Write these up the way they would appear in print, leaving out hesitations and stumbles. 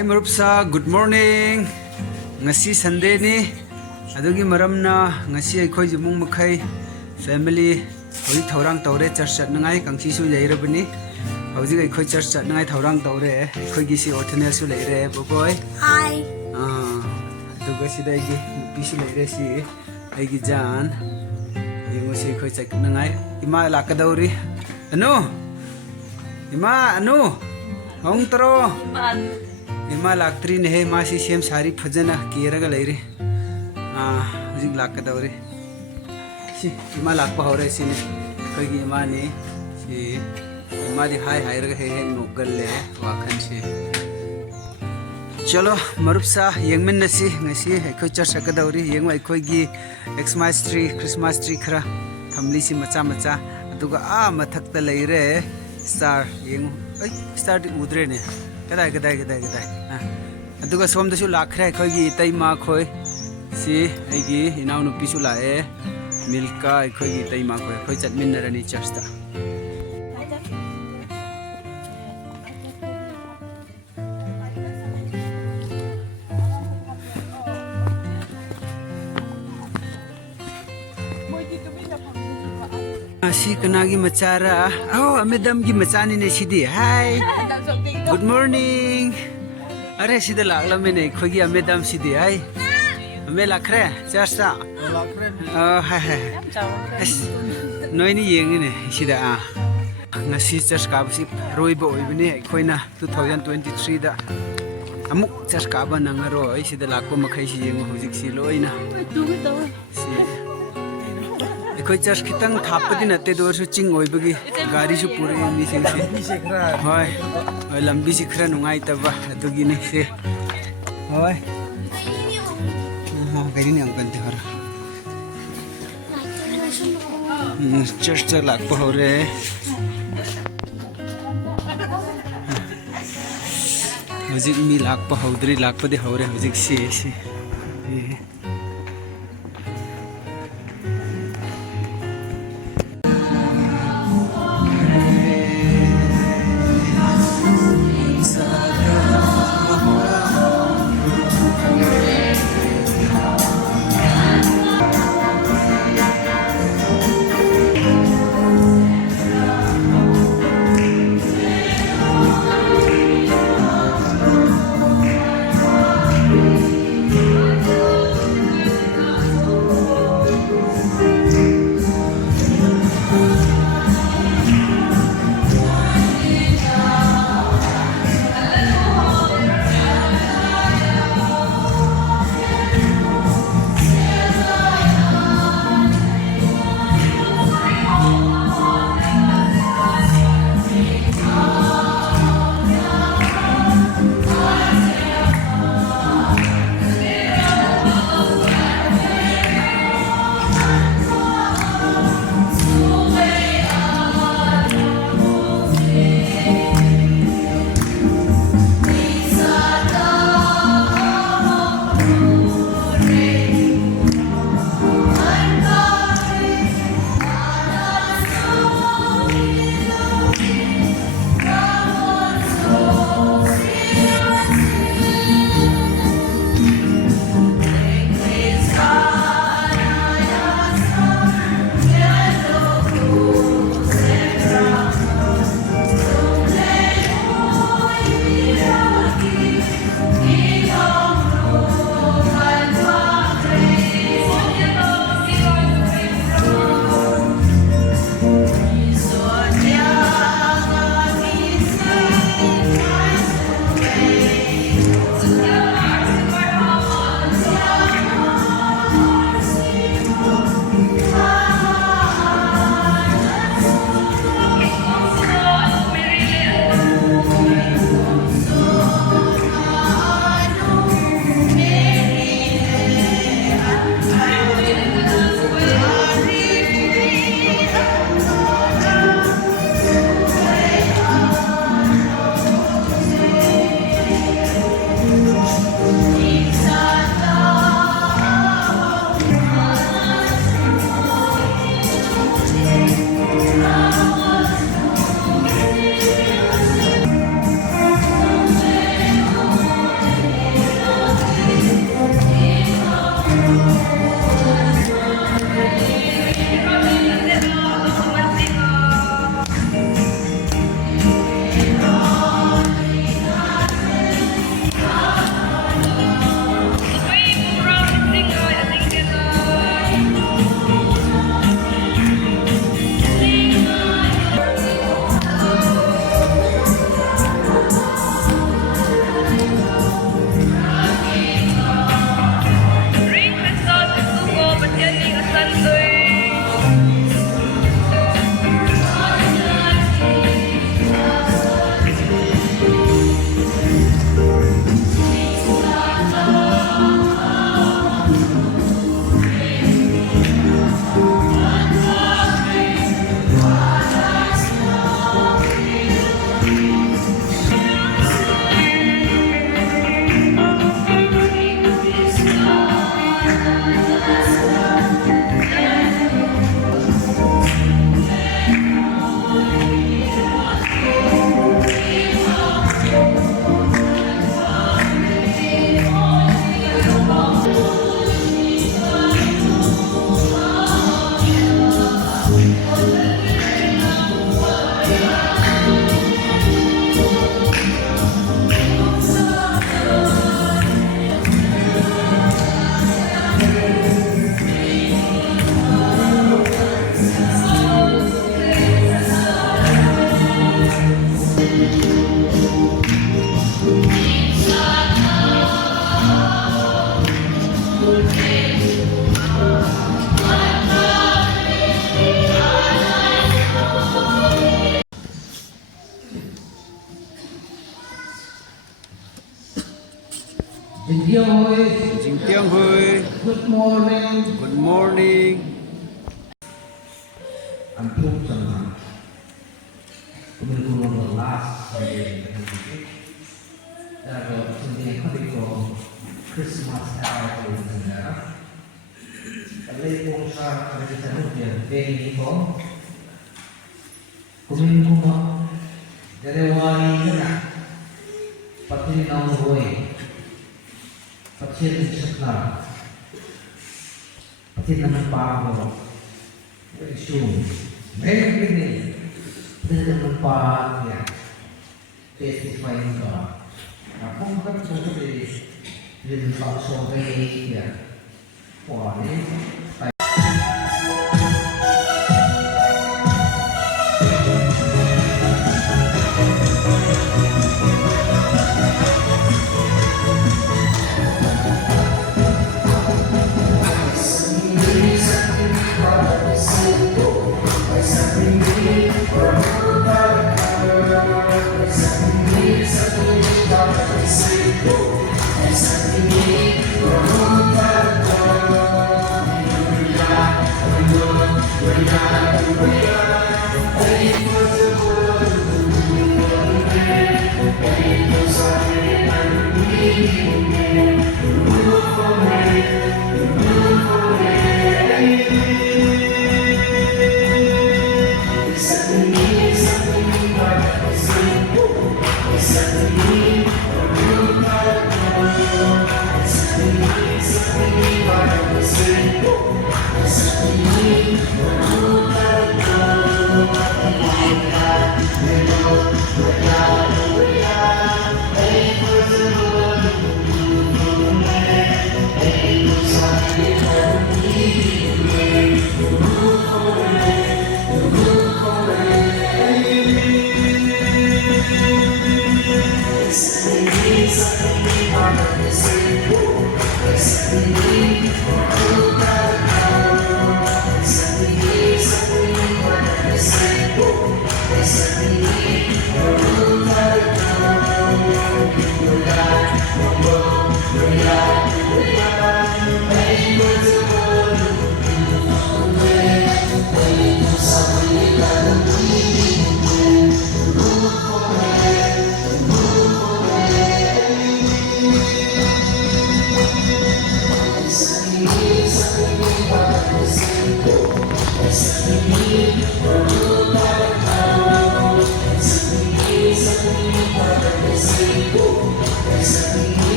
Hi marupsa, good morning. Ngasi Sunday ni. Adugi maramna ngasi akhoi jumung makai family hoi thorang tawre church chat nangai kangchi su yairabani. Hauji akhoi church chat nangai thorang tawre akhoi gi si Othniel su leire boy. Hi. Aduga sida gi nupi su leire si Eigi jan. Yengo si akhoi chak nangai ima lakadauri. Ima anu hong taro. Ima laktri ne masi sem sari phajana kiraga leire. Hujik lakadauri. Si ima lakpa hore si ne koi gi ima ni si ima di hai raga he nogal le wakhan si. Chalo marupsa yengmin nasi ngasi akhoi church sakadauri yengwa akhoi gi Xmas tree khara thamli si macha aduga mathakta leire star yengu ai star di udre ne kadai aduga somda su lakhra akhoi gi taima khoi si aigi inau nu pisu lae milka akhoi gi taima khoi akhoi chatminarani church ta si kanagi machara amedam gi machani ne sidi hi good morning are sida laglam ne khoi gi amedam sidi hi ame lakhre chasta hi noi ni yeng ne sida ngasi church ka si roibo oibini khoina 2023 da amuk church ka ba nangaro ai sida lakko makhai si yeng hojik si loina Koi church kitang thapadi natte do su ching oibagi gari su pure mi sing se hoi lambi si khra nungai taba adugi ni se hoi gari ni angkan te hara church cha lak pa hore hojik mi lak pa hodri lak pa de hore hojik si Good morning. Until someone will go last day Christmas time Lego sa Kristiyanon yan, pwede ko kumin ko mo dalawari ka na pati na ang buhay pati na siya pati na nagbago issue very beginning pati na nagbago yan testifying ka kung kami sa sabi din pa so very yan wah ini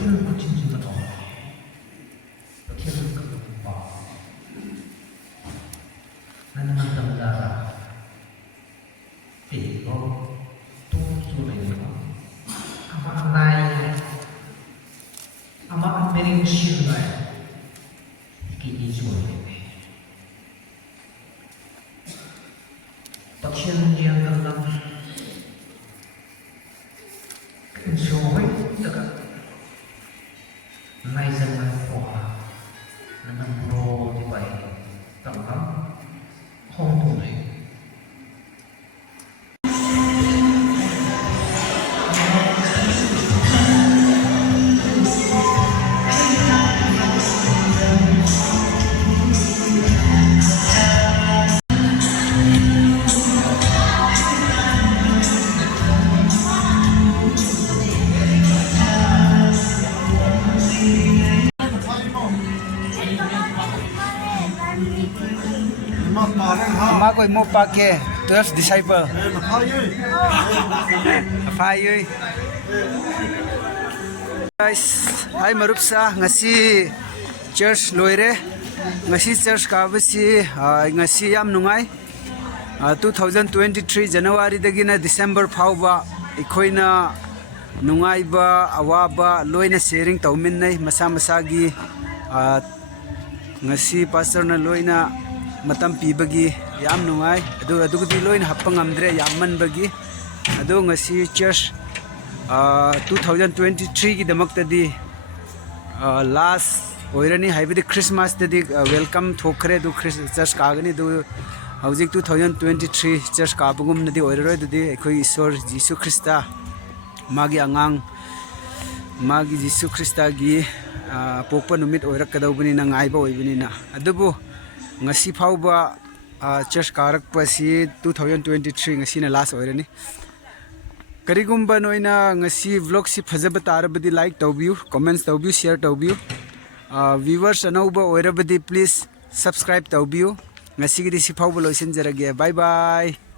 ꯄꯛꯊꯦꯜ ꯆꯤꯡꯁꯤꯟꯕꯗꯣ ꯄꯛꯊꯦꯜ ꯀꯛꯄ ꯅꯪ ꯃꯇꯝꯗ 이거 또 소리가 아마 나의 아마 안 되는 시간에 이게 좋은데 박시는 지역은 그 소위 내가 나이 zaman 포화 나는 프로 디바이 땅가 홍도네 Ama ko mo pa ke 12 disciple. Afayoy. Guys, hi marupsa ngasi church loire. Ngasi church ka basi ngasi yam nungai. 2023 January dagina December phauba ikoina nungai ba awaba loina sharing tawmin nai masa masagi ngasi pastor na loina matam pibagi yam nungai adugudi loina happa ngamdre yamman bagi adu ngasi church 2023 gi damaktadi last oirani haibidi Christmas tadi welcome thokre du church kagani du hauzik 2023 church kabugum nadi oiroi dudi ekhoi isor Jesu Christa magi angang magi Jesu Christa gi pokpa numit oirakadawbani na ngaiba oibani na adubu ngasi phauba church karak pasi 2023 ngasi na last oirani karigumba noina ngasi vlog si phajaba tarabadi like tawbiu comments tawbiu share tawbiu viewers anauba oirabadi please subscribe tawbiu ngasi gi si phauba loisin jarage bye bye